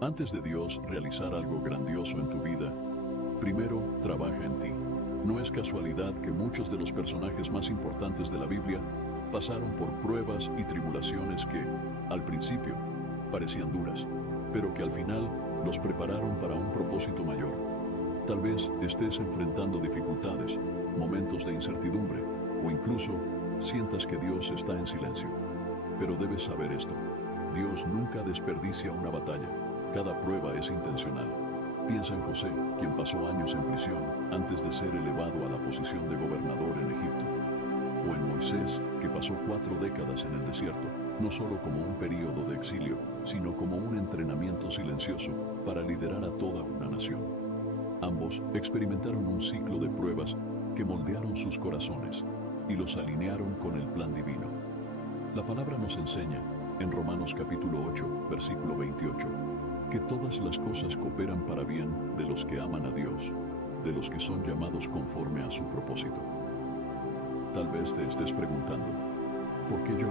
Antes de Dios realizar algo grandioso en tu vida, primero trabaja en ti. No es casualidad que muchos de los personajes más importantes de la Biblia pasaron por pruebas y tribulaciones que, al principio, parecían duras, pero que al final los prepararon para un propósito mayor. Tal vez estés enfrentando dificultades, momentos de incertidumbre, o incluso sientas que Dios está en silencio. Pero debes saber esto: Dios nunca desperdicia una batalla. Cada prueba es intencional. Piensa en José, quien pasó años en prisión antes de ser elevado a la posición de gobernador en Egipto. O en Moisés, que pasó 4 décadas en el desierto, no solo como un período de exilio, sino como un entrenamiento silencioso para liderar a toda una nación. Ambos experimentaron un ciclo de pruebas que moldearon sus corazones y los alinearon con el plan divino. La palabra nos enseña, en Romanos capítulo 8, versículo 28, que todas las cosas cooperan para bien de los que aman a Dios, de los que son llamados conforme a su propósito. Tal vez te estés preguntando, ¿por qué yo?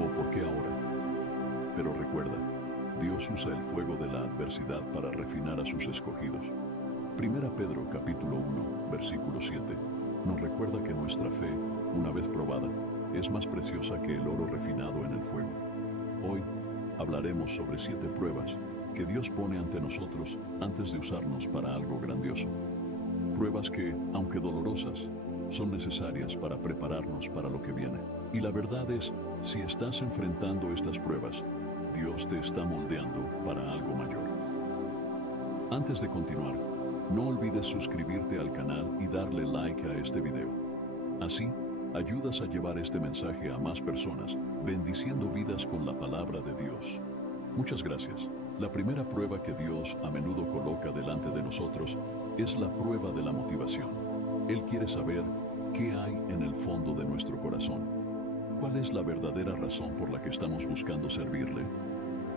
¿O por qué ahora? Pero recuerda, Dios usa el fuego de la adversidad para refinar a sus escogidos. Primera Pedro capítulo 1, versículo 7, nos recuerda que nuestra fe, una vez probada, es más preciosa que el oro refinado en el fuego. Hoy hablaremos sobre 7 pruebas que Dios pone ante nosotros antes de usarnos para algo grandioso. Pruebas que, aunque dolorosas, son necesarias para prepararnos para lo que viene. Y la verdad es, si estás enfrentando estas pruebas, Dios te está moldeando para algo mayor. Antes de continuar, no olvides suscribirte al canal y darle like a este video. Así, ayudas a llevar este mensaje a más personas, bendiciendo vidas con la palabra de Dios. Muchas gracias. La primera prueba que Dios a menudo coloca delante de nosotros es la prueba de la motivación. Él quiere saber qué hay en el fondo de nuestro corazón. ¿Cuál es la verdadera razón por la que estamos buscando servirle?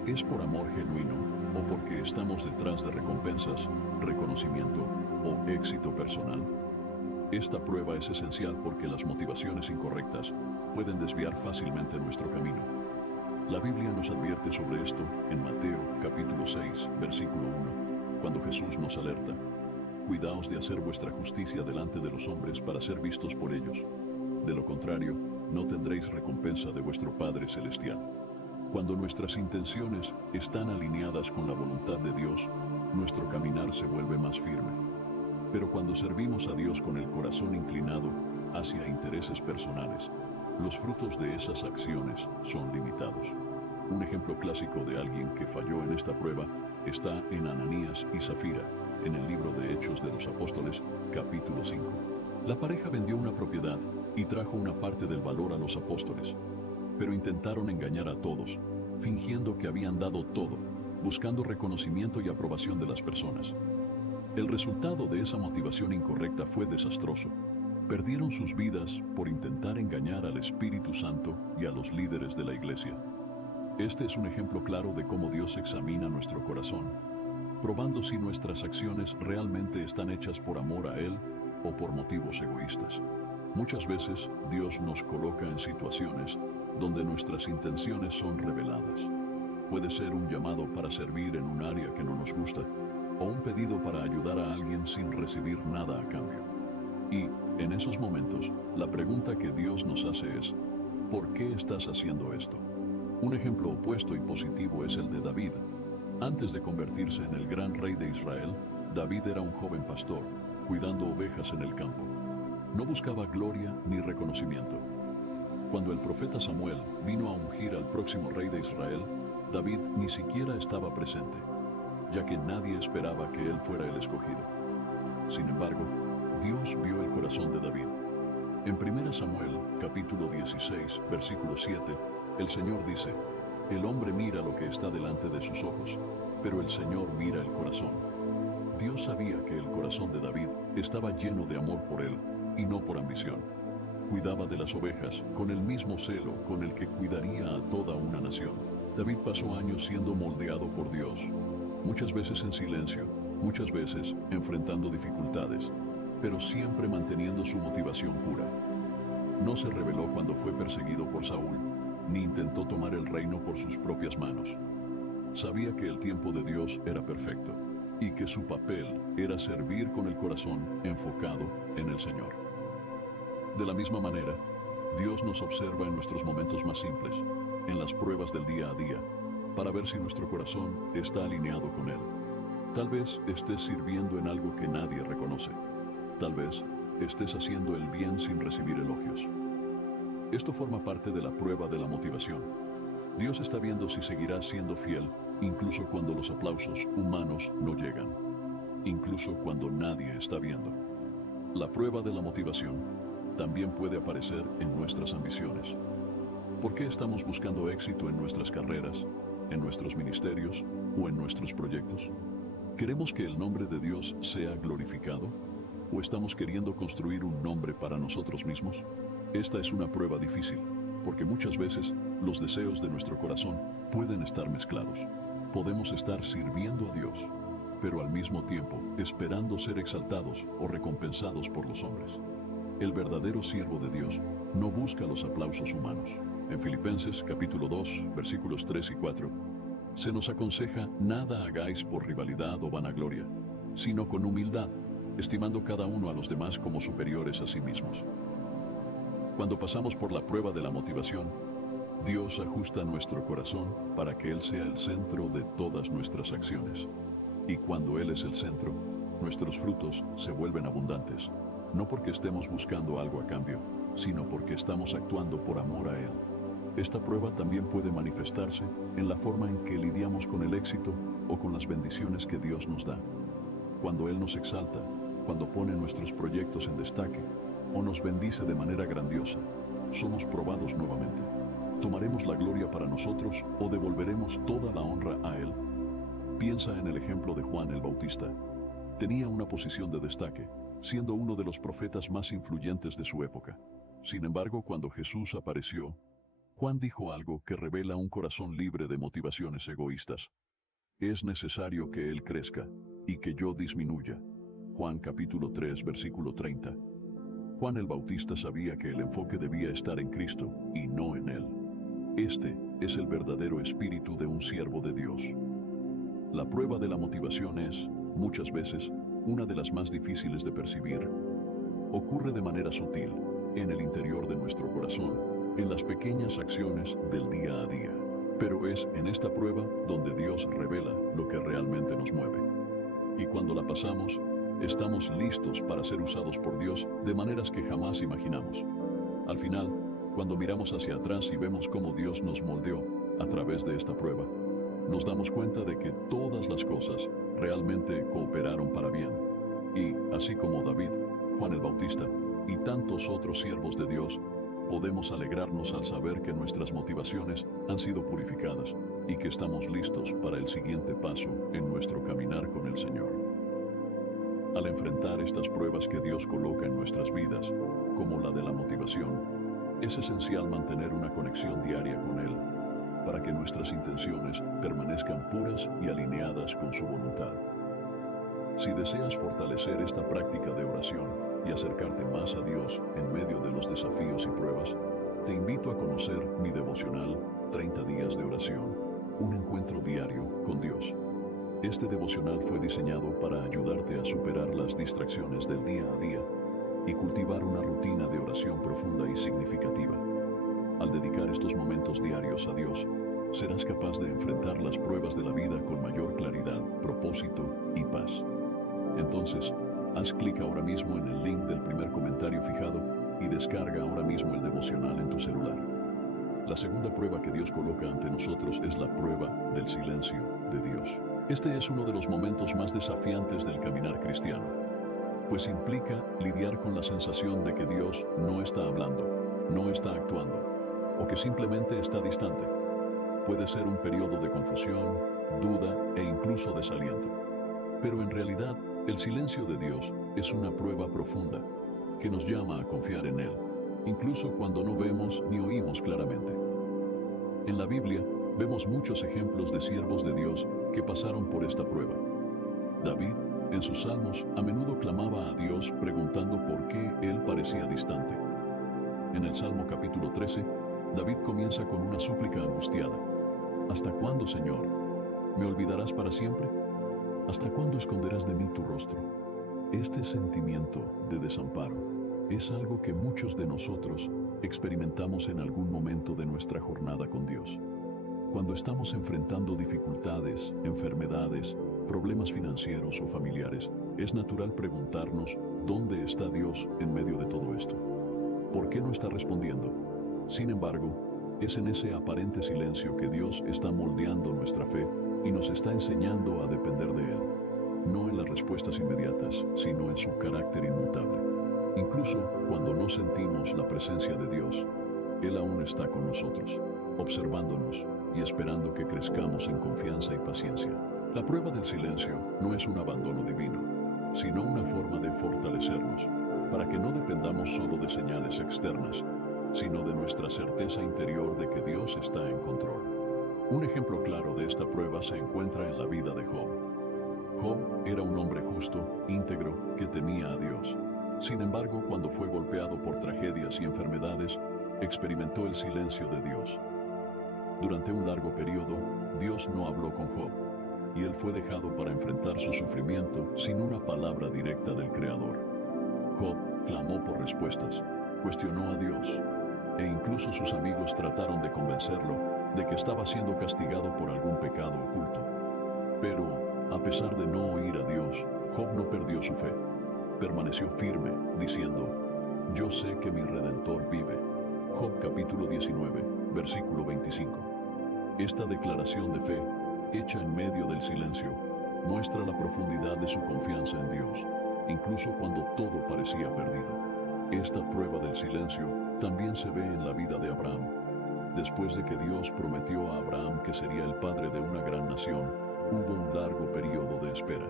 ¿Es por amor genuino o porque estamos detrás de recompensas, reconocimiento o éxito personal? Esta prueba es esencial porque las motivaciones incorrectas pueden desviar fácilmente nuestro camino. La Biblia nos advierte sobre esto en Mateo capítulo 6, versículo 1, cuando Jesús nos alerta: cuidaos de hacer vuestra justicia delante de los hombres para ser vistos por ellos. De lo contrario, no tendréis recompensa de vuestro Padre Celestial. Cuando nuestras intenciones están alineadas con la voluntad de Dios, nuestro caminar se vuelve más firme. Pero cuando servimos a Dios con el corazón inclinado hacia intereses personales, los frutos de esas acciones son limitados. Un ejemplo clásico de alguien que falló en esta prueba está en Ananías y Zafira, en el libro de Hechos de los Apóstoles, capítulo 5. La pareja vendió una propiedad y trajo una parte del valor a los apóstoles, pero intentaron engañar a todos, fingiendo que habían dado todo, buscando reconocimiento y aprobación de las personas. El resultado de esa motivación incorrecta fue desastroso. Perdieron sus vidas por intentar engañar al Espíritu Santo y a los líderes de la iglesia. Este es un ejemplo claro de cómo Dios examina nuestro corazón, probando si nuestras acciones realmente están hechas por amor a Él o por motivos egoístas. Muchas veces Dios nos coloca en situaciones donde nuestras intenciones son reveladas. Puede ser un llamado para servir en un área que no nos gusta, o un pedido para ayudar a alguien sin recibir nada a cambio. Y, en esos momentos, la pregunta que Dios nos hace es: ¿por qué estás haciendo esto? Un ejemplo opuesto y positivo es el de David. Antes de convertirse en el gran rey de Israel, David era un joven pastor, cuidando ovejas en el campo. No buscaba gloria ni reconocimiento. Cuando el profeta Samuel vino a ungir al próximo rey de Israel, David ni siquiera estaba presente, ya que nadie esperaba que él fuera el escogido. Sin embargo, Dios vio el corazón de David. En 1 Samuel, capítulo 16, versículo 7, el Señor dice: el hombre mira lo que está delante de sus ojos, pero el Señor mira el corazón. Dios sabía que el corazón de David estaba lleno de amor por él y no por ambición. Cuidaba de las ovejas con el mismo celo con el que cuidaría a toda una nación. David pasó años siendo moldeado por Dios, muchas veces en silencio, muchas veces enfrentando dificultades, pero siempre manteniendo su motivación pura. No se rebeló cuando fue perseguido por Saúl, ni intentó tomar el reino por sus propias manos. Sabía que el tiempo de Dios era perfecto y que su papel era servir con el corazón enfocado en el Señor. De la misma manera, Dios nos observa en nuestros momentos más simples, en las pruebas del día a día, para ver si nuestro corazón está alineado con Él. Tal vez estés sirviendo en algo que nadie reconoce. Tal vez estés haciendo el bien sin recibir elogios. Esto forma parte de la prueba de la motivación. Dios está viendo si seguirás siendo fiel, incluso cuando los aplausos humanos no llegan, incluso cuando nadie está viendo. La prueba de la motivación también puede aparecer en nuestras ambiciones. ¿Por qué estamos buscando éxito en nuestras carreras, en nuestros ministerios o en nuestros proyectos? ¿Queremos que el nombre de Dios sea glorificado? ¿O estamos queriendo construir un nombre para nosotros mismos? Esta es una prueba difícil, porque muchas veces los deseos de nuestro corazón pueden estar mezclados. Podemos estar sirviendo a Dios, pero al mismo tiempo esperando ser exaltados o recompensados por los hombres. El verdadero siervo de Dios no busca los aplausos humanos. En Filipenses capítulo 2, versículos 3 y 4, se nos aconseja: nada hagáis por rivalidad o vanagloria, sino con humildad, estimando cada uno a los demás como superiores a sí mismos. Cuando pasamos por la prueba de la motivación, Dios ajusta nuestro corazón para que Él sea el centro de todas nuestras acciones. Y cuando Él es el centro, nuestros frutos se vuelven abundantes, no porque estemos buscando algo a cambio, sino porque estamos actuando por amor a Él. Esta prueba también puede manifestarse en la forma en que lidiamos con el éxito o con las bendiciones que Dios nos da. Cuando Él nos exalta, cuando pone nuestros proyectos en destaque o nos bendice de manera grandiosa, somos probados nuevamente. ¿Tomaremos la gloria para nosotros o devolveremos toda la honra a Él? Piensa en el ejemplo de Juan el Bautista. Tenía una posición de destaque, siendo uno de los profetas más influyentes de su época. Sin embargo, cuando Jesús apareció, Juan dijo algo que revela un corazón libre de motivaciones egoístas. Es necesario que Él crezca y que yo disminuya. Juan capítulo 3, versículo 30. Juan el Bautista sabía que el enfoque debía estar en Cristo y no en Él. Este es el verdadero espíritu de un siervo de Dios. La prueba de la motivación es, muchas veces, una de las más difíciles de percibir. Ocurre de manera sutil, en el interior de nuestro corazón, en las pequeñas acciones del día a día. Pero es en esta prueba donde Dios revela lo que realmente nos mueve. Y cuando la pasamos, estamos listos para ser usados por Dios de maneras que jamás imaginamos. Al final, cuando miramos hacia atrás y vemos cómo Dios nos moldeó a través de esta prueba, nos damos cuenta de que todas las cosas realmente cooperaron para bien. Y, así como David, Juan el Bautista y tantos otros siervos de Dios, podemos alegrarnos al saber que nuestras motivaciones han sido purificadas y que estamos listos para el siguiente paso en nuestro caminar con el Señor. Al enfrentar estas pruebas que Dios coloca en nuestras vidas, como la de la motivación, es esencial mantener una conexión diaria con Él, para que nuestras intenciones permanezcan puras y alineadas con su voluntad. Si deseas fortalecer esta práctica de oración y acercarte más a Dios en medio de los desafíos y pruebas, te invito a conocer mi devocional 30 días de oración, un encuentro diario con Dios. Este devocional fue diseñado para ayudarte a superar las distracciones del día a día y cultivar una rutina de oración profunda y significativa. Al dedicar estos momentos diarios a Dios, serás capaz de enfrentar las pruebas de la vida con mayor claridad, propósito y paz. Entonces, haz clic ahora mismo en el link del primer comentario fijado y descarga ahora mismo el devocional en tu celular. La segunda prueba que Dios coloca ante nosotros es la prueba del silencio de Dios. Este es uno de los momentos más desafiantes del caminar cristiano, pues implica lidiar con la sensación de que Dios no está hablando, no está actuando, o que simplemente está distante. Puede ser un periodo de confusión, duda e incluso desaliento. Pero en realidad, el silencio de Dios es una prueba profunda que nos llama a confiar en Él, incluso cuando no vemos ni oímos claramente. En la Biblia vemos muchos ejemplos de siervos de Dios que pasaron por esta prueba. David, en sus salmos, a menudo clamaba a Dios preguntando por qué Él parecía distante. En el Salmo capítulo 13, David comienza con una súplica angustiada. ¿Hasta cuándo, Señor? ¿Me olvidarás para siempre? ¿Hasta cuándo esconderás de mí tu rostro? Este sentimiento de desamparo es algo que muchos de nosotros experimentamos en algún momento de nuestra jornada con Dios. Cuando estamos enfrentando dificultades, enfermedades, problemas financieros o familiares, es natural preguntarnos, ¿dónde está Dios en medio de todo esto? ¿Por qué no está respondiendo? Sin embargo, es en ese aparente silencio que Dios está moldeando nuestra fe y nos está enseñando a depender de Él, no en las respuestas inmediatas, sino en su carácter inmutable. Incluso cuando no sentimos la presencia de Dios, Él aún está con nosotros, observándonos y esperando que crezcamos en confianza y paciencia. La prueba del silencio no es un abandono divino, sino una forma de fortalecernos, para que no dependamos solo de señales externas, sino de nuestra certeza interior de que Dios está en control. Un ejemplo claro de esta prueba se encuentra en la vida de Job. Job era un hombre justo, íntegro, que temía a Dios. Sin embargo, cuando fue golpeado por tragedias y enfermedades, experimentó el silencio de Dios. Durante un largo periodo, Dios no habló con Job, y él fue dejado para enfrentar su sufrimiento sin una palabra directa del Creador. Job clamó por respuestas, cuestionó a Dios, e incluso sus amigos trataron de convencerlo de que estaba siendo castigado por algún pecado oculto. Pero, a pesar de no oír a Dios, Job no perdió su fe. Permaneció firme, diciendo, «Yo sé que mi Redentor vive». Job capítulo 19, versículo 25. Esta declaración de fe, hecha en medio del silencio, muestra la profundidad de su confianza en Dios, incluso cuando todo parecía perdido. Esta prueba del silencio también se ve en la vida de Abraham. Después de que Dios prometió a Abraham que sería el padre de una gran nación, hubo un largo periodo de espera.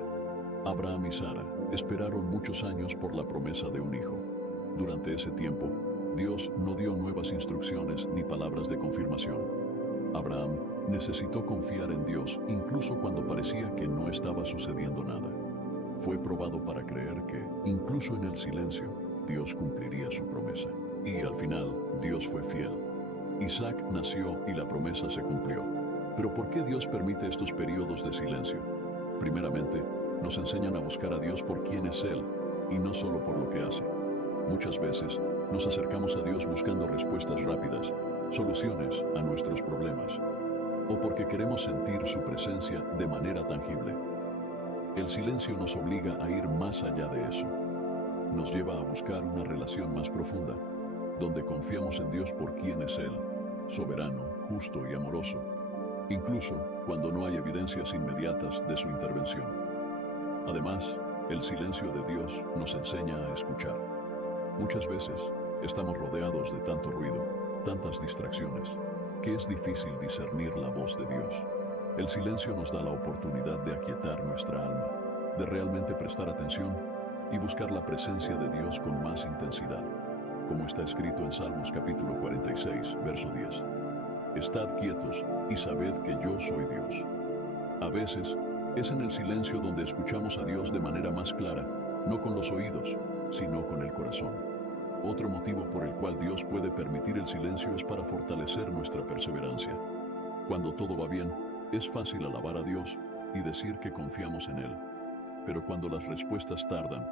Abraham y Sara esperaron muchos años por la promesa de un hijo. Durante ese tiempo, Dios no dio nuevas instrucciones ni palabras de confirmación. Abraham necesitó confiar en Dios incluso cuando parecía que no estaba sucediendo nada. Fue probado para creer que, incluso en el silencio, Dios cumpliría su promesa. Y al final, Dios fue fiel. Isaac nació y la promesa se cumplió. Pero ¿por qué Dios permite estos periodos de silencio? Primeramente, nos enseñan a buscar a Dios por quién es Él y no solo por lo que hace. Muchas veces nos acercamos a Dios buscando respuestas rápidas, soluciones a nuestros problemas, o porque queremos sentir su presencia de manera tangible. El silencio nos obliga a ir más allá de eso. Nos lleva a buscar una relación más profunda, donde confiamos en Dios por quién es Él, soberano, justo y amoroso, incluso cuando no hay evidencias inmediatas de su intervención. Además, el silencio de Dios nos enseña a escuchar. Muchas veces estamos rodeados de tanto ruido, tantas distracciones, que es difícil discernir la voz de Dios. El silencio nos da la oportunidad de aquietar nuestra alma, de realmente prestar atención y buscar la presencia de Dios con más intensidad, como está escrito en Salmos capítulo 46, verso 10. Estad quietos y sabed que yo soy Dios. A veces, es en el silencio donde escuchamos a Dios de manera más clara, no con los oídos, sino con el corazón. Otro motivo por el cual Dios puede permitir el silencio es para fortalecer nuestra perseverancia. Cuando todo va bien, es fácil alabar a Dios y decir que confiamos en Él. Pero cuando las respuestas tardan,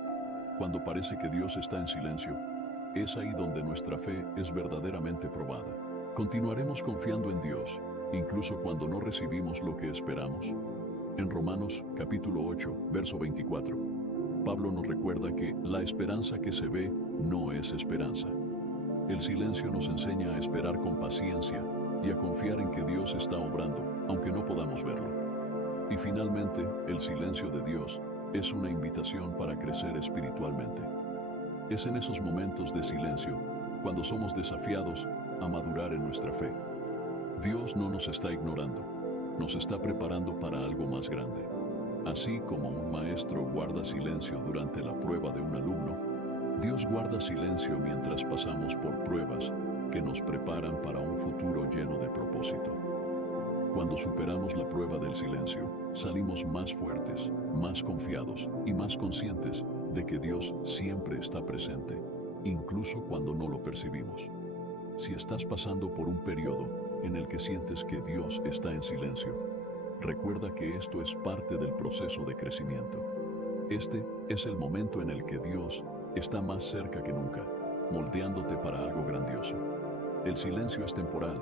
cuando parece que Dios está en silencio, es ahí donde nuestra fe es verdaderamente probada. ¿Continuaremos confiando en Dios, incluso cuando no recibimos lo que esperamos? En Romanos capítulo 8, verso 24, Pablo nos recuerda que la esperanza que se ve no es esperanza. El silencio nos enseña a esperar con paciencia y a confiar en que Dios está obrando, aunque no podamos verlo. Y finalmente, el silencio de Dios es una invitación para crecer espiritualmente. Es en esos momentos de silencio cuando somos desafiados a madurar en nuestra fe. Dios no nos está ignorando, nos está preparando para algo más grande. Así como un maestro guarda silencio durante la prueba de un alumno, Dios guarda silencio mientras pasamos por pruebas que nos preparan para un futuro lleno de propósito. Cuando superamos la prueba del silencio, salimos más fuertes, más confiados y más conscientes de que Dios siempre está presente, incluso cuando no lo percibimos. Si estás pasando por un periodo en el que sientes que Dios está en silencio, recuerda que esto es parte del proceso de crecimiento. Este es el momento en el que Dios está más cerca que nunca, moldeándote para algo grandioso. El silencio es temporal,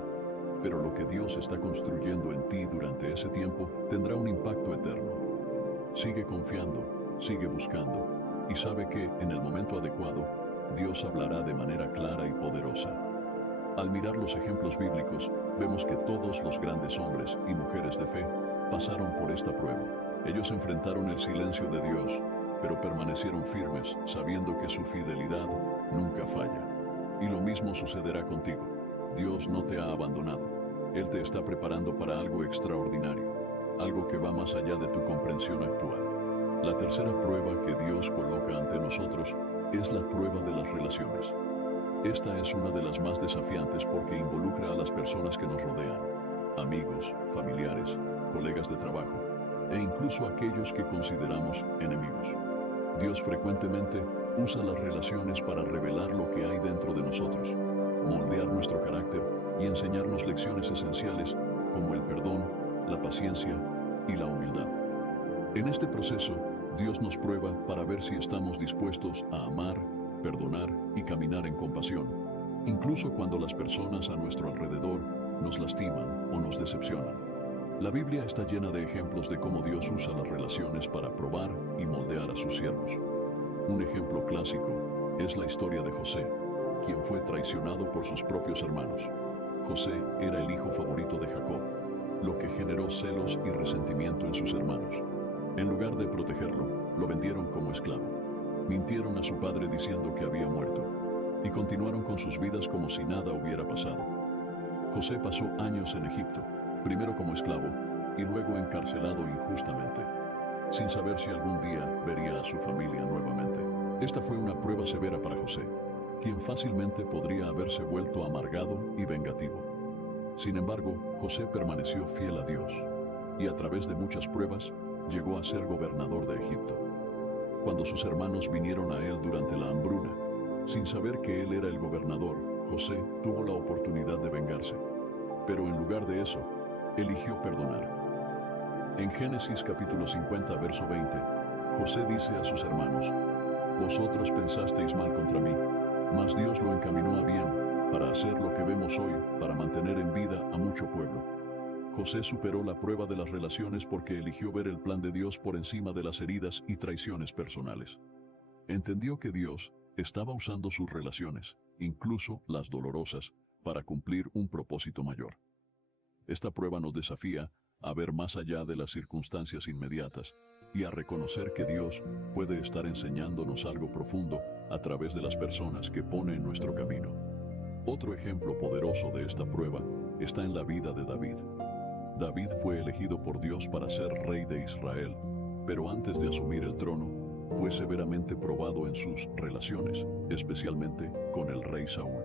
pero lo que Dios está construyendo en ti durante ese tiempo tendrá un impacto eterno. Sigue confiando, sigue buscando, y sabe que, en el momento adecuado, Dios hablará de manera clara y poderosa. Al mirar los ejemplos bíblicos, vemos que todos los grandes hombres y mujeres de fe pasaron por esta prueba. Ellos enfrentaron el silencio de Dios, pero permanecieron firmes, sabiendo que su fidelidad nunca falla. Y lo mismo sucederá contigo. Dios no te ha abandonado. Él te está preparando para algo extraordinario, algo que va más allá de tu comprensión actual. La tercera prueba que Dios coloca ante nosotros es la prueba de las relaciones. Esta es una de las más desafiantes porque involucra a las personas que nos rodean, amigos, familiares, colegas de trabajo, e incluso aquellos que consideramos enemigos. Dios frecuentemente usa las relaciones para revelar lo que hay dentro de nosotros, moldear nuestro carácter y enseñarnos lecciones esenciales como el perdón, la paciencia y la humildad. En este proceso, Dios nos prueba para ver si estamos dispuestos a amar, perdonar y caminar en compasión, incluso cuando las personas a nuestro alrededor nos lastiman o nos decepcionan. La Biblia está llena de ejemplos de cómo Dios usa las relaciones para probar y moldear a sus siervos. Un ejemplo clásico es la historia de José, quien fue traicionado por sus propios hermanos. José era el hijo favorito de Jacob, lo que generó celos y resentimiento en sus hermanos. En lugar de protegerlo, lo vendieron como esclavo. Mintieron a su padre diciendo que había muerto, y continuaron con sus vidas como si nada hubiera pasado. José pasó años en Egipto, primero como esclavo y luego encarcelado injustamente, sin saber si algún día vería a su familia nuevamente. Esta fue una prueba severa para José, quien fácilmente podría haberse vuelto amargado y vengativo. Sin embargo, José permaneció fiel a Dios, y a través de muchas pruebas, llegó a ser gobernador de Egipto. Cuando sus hermanos vinieron a él durante la hambruna, sin saber que él era el gobernador, José tuvo la oportunidad de vengarse, pero en lugar de eso, eligió perdonar. En Génesis capítulo 50, verso 20, José dice a sus hermanos: «Vosotros pensasteis mal contra mí, mas Dios lo encaminó a bien, para hacer lo que vemos hoy, para mantener en vida a mucho pueblo». José superó la prueba de las relaciones porque eligió ver el plan de Dios por encima de las heridas y traiciones personales. Entendió que Dios estaba usando sus relaciones, incluso las dolorosas, para cumplir un propósito mayor. Esta prueba nos desafía a ver más allá de las circunstancias inmediatas y a reconocer que Dios puede estar enseñándonos algo profundo a través de las personas que pone en nuestro camino. Otro ejemplo poderoso de esta prueba está en la vida de David. David fue elegido por Dios para ser rey de Israel, pero antes de asumir el trono, fue severamente probado en sus relaciones, especialmente con el rey Saúl.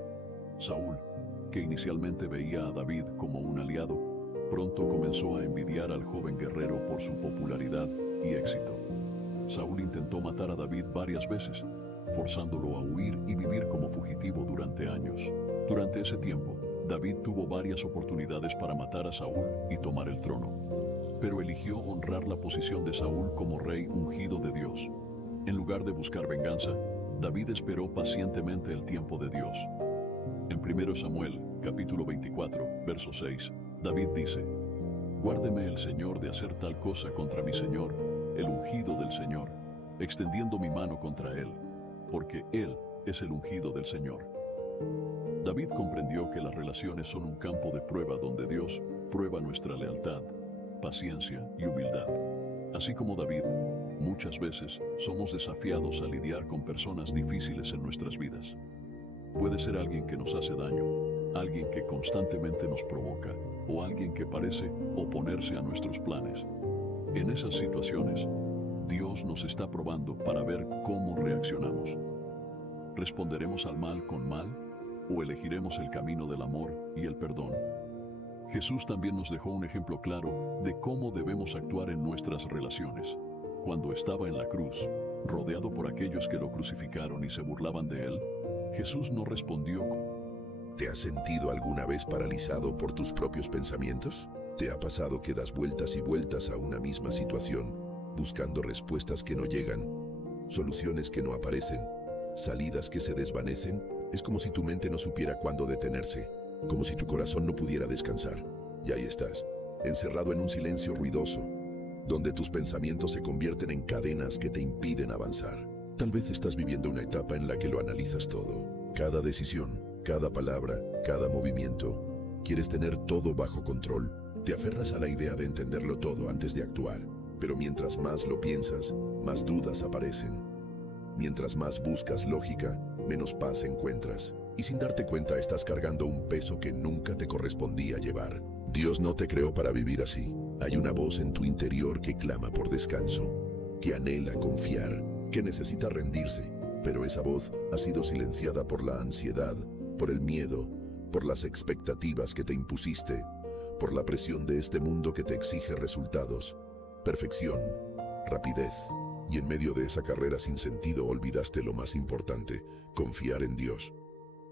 Saúl, que inicialmente veía a David como un aliado, pronto comenzó a envidiar al joven guerrero por su popularidad y éxito. Saúl intentó matar a David varias veces, forzándolo a huir y vivir como fugitivo durante años. Durante ese tiempo, David tuvo varias oportunidades para matar a Saúl y tomar el trono, pero eligió honrar la posición de Saúl como rey ungido de Dios. En lugar de buscar venganza, David esperó pacientemente el tiempo de Dios. En 1 Samuel, capítulo 24, verso 6, David dice: «Guárdeme el Señor de hacer tal cosa contra mi Señor, el ungido del Señor, extendiendo mi mano contra él, porque él es el ungido del Señor». David comprendió que las relaciones son un campo de prueba donde Dios prueba nuestra lealtad, paciencia y humildad. Así como David, muchas veces somos desafiados a lidiar con personas difíciles en nuestras vidas. Puede ser alguien que nos hace daño, alguien que constantemente nos provoca, o alguien que parece oponerse a nuestros planes. En esas situaciones, Dios nos está probando para ver cómo reaccionamos. ¿Responderemos al mal con mal o elegiremos el camino del amor y el perdón? Jesús también nos dejó un ejemplo claro de cómo debemos actuar en nuestras relaciones. Cuando estaba en la cruz, rodeado por aquellos que lo crucificaron y se burlaban de él, Jesús no respondió. ¿Te has sentido alguna vez paralizado por tus propios pensamientos? ¿Te ha pasado que das vueltas y vueltas a una misma situación, buscando respuestas que no llegan, soluciones que no aparecen, salidas que se desvanecen? Es como si tu mente no supiera cuándo detenerse, como si tu corazón no pudiera descansar. Y ahí estás, encerrado en un silencio ruidoso, donde tus pensamientos se convierten en cadenas que te impiden avanzar. Tal vez estás viviendo una etapa en la que lo analizas todo. Cada decisión, cada palabra, cada movimiento. Quieres tener todo bajo control. Te aferras a la idea de entenderlo todo antes de actuar. Pero mientras más lo piensas, más dudas aparecen. Mientras más buscas lógica, menos paz encuentras. Y sin darte cuenta estás cargando un peso que nunca te correspondía llevar. Dios no te creó para vivir así. Hay una voz en tu interior que clama por descanso, que anhela confiar, que necesita rendirse. Pero esa voz ha sido silenciada por la ansiedad, por el miedo, por las expectativas que te impusiste, por la presión de este mundo que te exige resultados, perfección, rapidez. Y en medio de esa carrera sin sentido olvidaste lo más importante, confiar en Dios.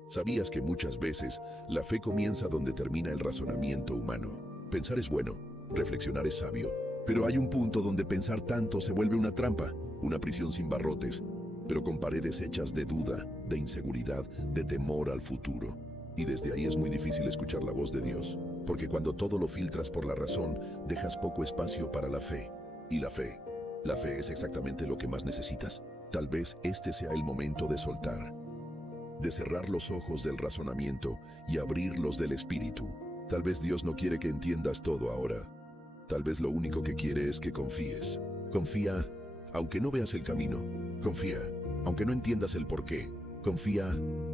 ¿Sabías que muchas veces la fe comienza donde termina el razonamiento humano? Pensar es bueno, reflexionar es sabio, pero hay un punto donde pensar tanto se vuelve una trampa, una prisión sin barrotes, pero con paredes hechas de duda, de inseguridad, de temor al futuro. Y desde ahí es muy difícil escuchar la voz de Dios, porque cuando todo lo filtras por la razón, dejas poco espacio para la fe. Y la fe es exactamente lo que más necesitas. Tal vez este sea el momento de soltar, de cerrar los ojos del razonamiento y abrirlos del espíritu. Tal vez Dios no quiere que entiendas todo ahora. Tal vez lo único que quiere es que confíes. Confía, aunque no veas el camino. Confía, aunque no entiendas el porqué. Confía,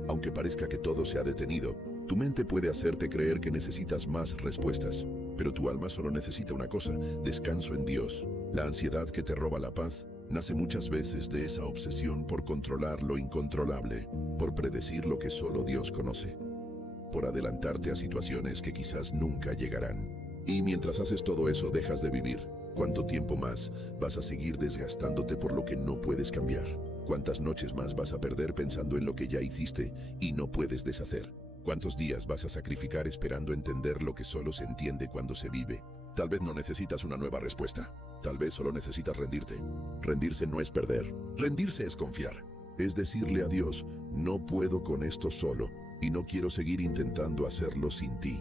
aunque parezca que todo se ha detenido. Tu mente puede hacerte creer que necesitas más respuestas, pero tu alma solo necesita una cosa: descanso en Dios. La ansiedad que te roba la paz nace muchas veces de esa obsesión por controlar lo incontrolable, por predecir lo que solo Dios conoce, por adelantarte a situaciones que quizás nunca llegarán. Y mientras haces todo eso, dejas de vivir. ¿Cuánto tiempo más vas a seguir desgastándote por lo que no puedes cambiar? ¿Cuántas noches más vas a perder pensando en lo que ya hiciste y no puedes deshacer? ¿Cuántos días vas a sacrificar esperando entender lo que solo se entiende cuando se vive? Tal vez no necesitas una nueva respuesta. Tal vez solo necesitas rendirte. Rendirse no es perder. Rendirse es confiar. Es decirle a Dios: no puedo con esto solo y no quiero seguir intentando hacerlo sin ti.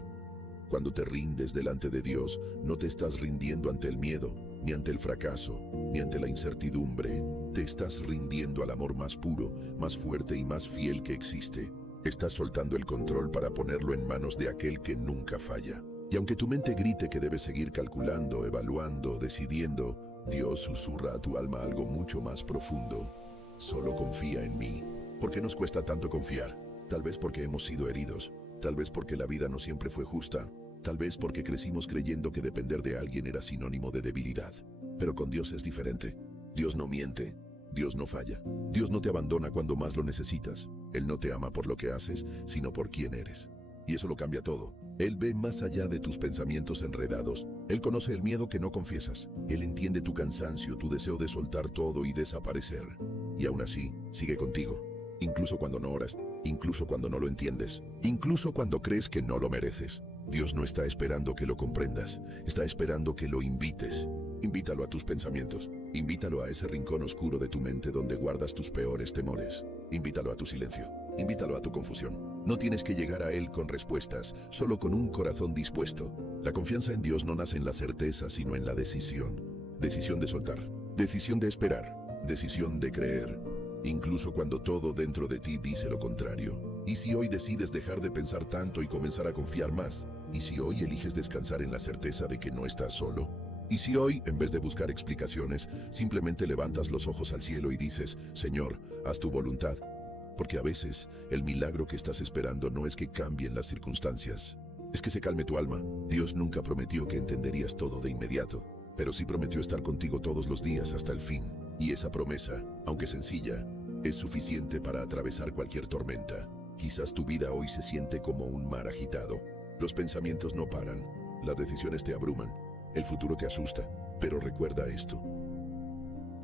Cuando te rindes delante de Dios, no te estás rindiendo ante el miedo, ni ante el fracaso, ni ante la incertidumbre. Te estás rindiendo al amor más puro, más fuerte y más fiel que existe. Estás soltando el control para ponerlo en manos de aquel que nunca falla. Y aunque tu mente grite que debes seguir calculando, evaluando, decidiendo, Dios susurra a tu alma algo mucho más profundo. Solo confía en mí. ¿Por qué nos cuesta tanto confiar? Tal vez porque hemos sido heridos. Tal vez porque la vida no siempre fue justa. Tal vez porque crecimos creyendo que depender de alguien era sinónimo de debilidad. Pero con Dios es diferente. Dios no miente. Dios no falla. Dios no te abandona cuando más lo necesitas. Él no te ama por lo que haces, sino por quién eres. Y eso lo cambia todo. Él ve más allá de tus pensamientos enredados. Él conoce el miedo que no confiesas. Él entiende tu cansancio, tu deseo de soltar todo y desaparecer. Y aún así, sigue contigo. Incluso cuando no oras, incluso cuando no lo entiendes, incluso cuando crees que no lo mereces. Dios no está esperando que lo comprendas, está esperando que lo invites. Invítalo a tus pensamientos, invítalo a ese rincón oscuro de tu mente donde guardas tus peores temores. Invítalo a tu silencio, invítalo a tu confusión. No tienes que llegar a Él con respuestas, solo con un corazón dispuesto. La confianza en Dios no nace en la certeza, sino en la decisión. Decisión de soltar, decisión de esperar, decisión de creer. Incluso cuando todo dentro de ti dice lo contrario. ¿Y si hoy decides dejar de pensar tanto y comenzar a confiar más? ¿Y si hoy eliges descansar en la certeza de que no estás solo? ¿Y si hoy, en vez de buscar explicaciones, simplemente levantas los ojos al cielo y dices: Señor, haz tu voluntad? Porque a veces, el milagro que estás esperando no es que cambien las circunstancias, es que se calme tu alma. Dios nunca prometió que entenderías todo de inmediato, pero sí prometió estar contigo todos los días hasta el fin. Y esa promesa, aunque sencilla, es suficiente para atravesar cualquier tormenta. Quizás tu vida hoy se siente como un mar agitado. Los pensamientos no paran, las decisiones te abruman, el futuro te asusta. Pero recuerda esto: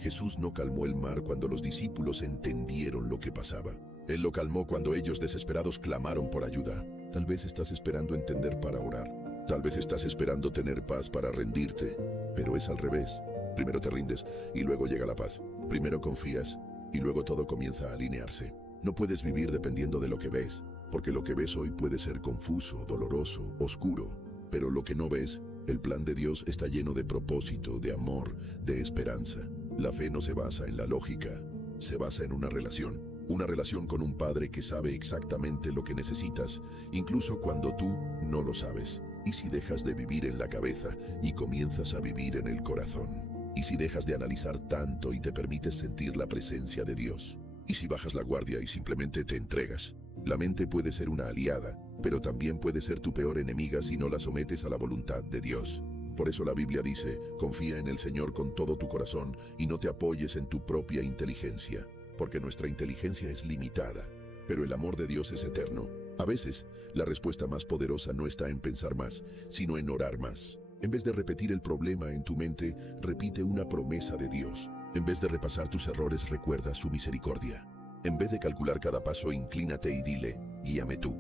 Jesús no calmó el mar cuando los discípulos entendieron lo que pasaba. Él lo calmó cuando ellos desesperados clamaron por ayuda. Tal vez estás esperando entender para orar. Tal vez estás esperando tener paz para rendirte, pero es al revés. Primero te rindes y luego llega la paz. Primero confías y luego todo comienza a alinearse. No puedes vivir dependiendo de lo que ves, porque lo que ves hoy puede ser confuso, doloroso, oscuro, pero lo que no ves, el plan de Dios está lleno de propósito, de amor, de esperanza. La fe no se basa en la lógica, se basa en una relación con un padre que sabe exactamente lo que necesitas, incluso cuando tú no lo sabes. ¿Y si dejas de vivir en la cabeza y comienzas a vivir en el corazón? ¿Y si dejas de analizar tanto y te permites sentir la presencia de Dios? ¿Y si bajas la guardia y simplemente te entregas? La mente puede ser una aliada, pero también puede ser tu peor enemiga si no la sometes a la voluntad de Dios. Por eso la Biblia dice, confía en el Señor con todo tu corazón y no te apoyes en tu propia inteligencia, porque nuestra inteligencia es limitada, pero el amor de Dios es eterno. A veces, la respuesta más poderosa no está en pensar más, sino en orar más. En vez de repetir el problema en tu mente, repite una promesa de Dios. En vez de repasar tus errores, recuerda su misericordia. En vez de calcular cada paso, inclínate y dile, guíame tú.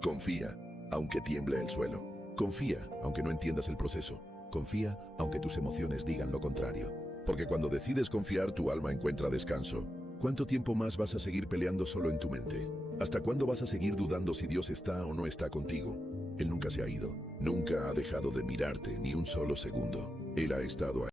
Confía, aunque tiemble el suelo. Confía, aunque no entiendas el proceso. Confía, aunque tus emociones digan lo contrario. Porque cuando decides confiar, tu alma encuentra descanso. ¿Cuánto tiempo más vas a seguir peleando solo en tu mente? ¿Hasta cuándo vas a seguir dudando si Dios está o no está contigo? Él nunca se ha ido. Nunca ha dejado de mirarte ni un solo segundo. Él ha estado ahí.